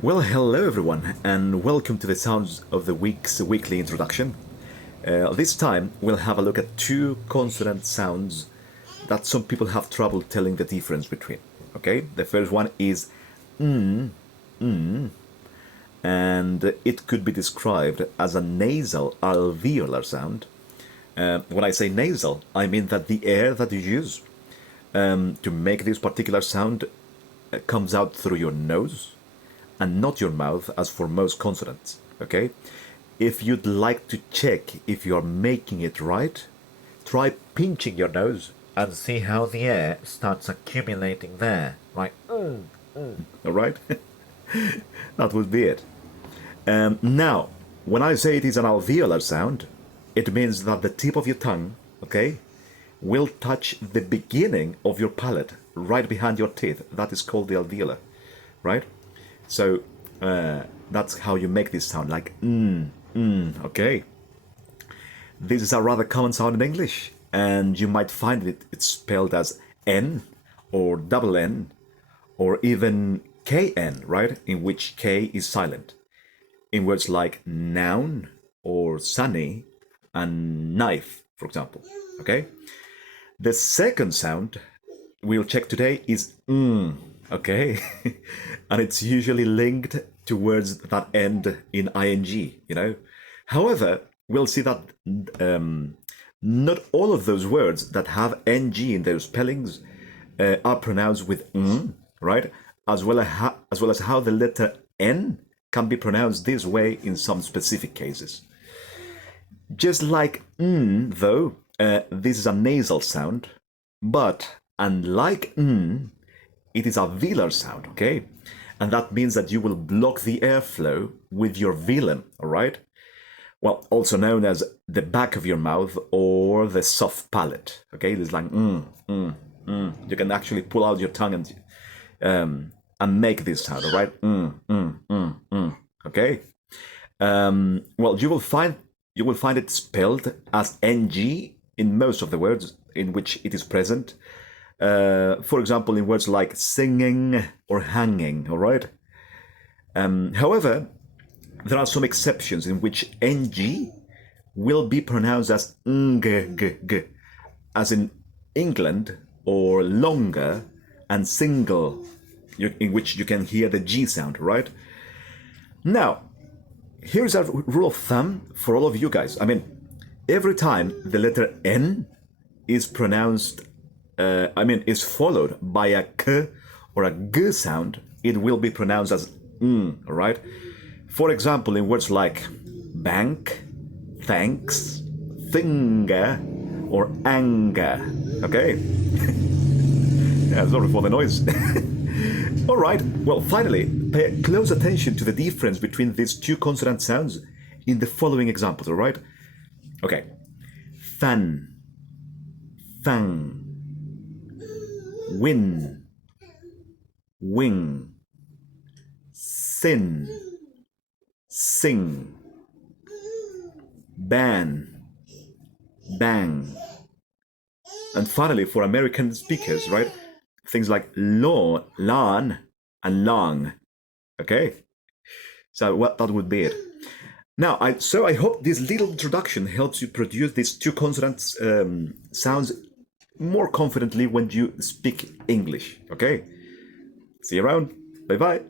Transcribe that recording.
Well, hello everyone, and welcome to the Sounds of the Week's weekly introduction. This time, we'll have a look at two consonant sounds that some people have trouble telling the difference between. Okay, the first one is and it could be described as a nasal alveolar sound. When I say nasal, I mean that the air that you use to make this particular sound comes out through your nose and not your mouth, as for most consonants. Okay? If you'd like to check if you're making it right, try pinching your nose and see how the air starts accumulating there. Right? Alright? That would be it. Now, when I say it is an alveolar sound, it means that the tip of your tongue, okay, will touch the beginning of your palate, right behind your teeth. That is called the alveolar, right? So that's how you make this sound, like okay. This is a rather common sound in English, and you might find it's spelled as N or double N or even KN, right? In which K is silent. In words like noun or sunny and knife, for example, okay? The second sound we'll check today is okay? And it's usually linked to words that end in ing. However, we'll see that not all of those words that have ng in their spellings are pronounced with right? As well as how the letter n can be pronounced this way in some specific cases. Just like though, this is a nasal sound, but unlike it is a velar sound, okay? And that means that you will block the airflow with your velum, all right? Well, also known as the back of your mouth or the soft palate, okay? It's like You can actually pull out your tongue and make this sound, all right? Okay? Well, you will find it spelled as ng in most of the words in which it is present. For example, in words like singing or hanging, all right? However, there are some exceptions in which ng will be pronounced as ng, as in England, or longer and single, in which you can hear the G sound, right? Now, here's a rule of thumb for all of you guys. I mean, every time the letter N is pronounced is followed by a k or a g sound, it will be pronounced as right? For example, in words like bank, thanks, finger, or anger, okay? Yeah, sorry for the noise. All right, well, finally, pay close attention to the difference between these two consonant sounds in the following examples, all right? Okay, fan, fang, win, wing, sin, sing, ban, bang. And finally, for American speakers, right, things like lawn, and long. Okay? So that would be it. Now, I hope this little introduction helps you produce these two consonant sounds more confidently when you speak English. Okay? See you around. Bye-bye.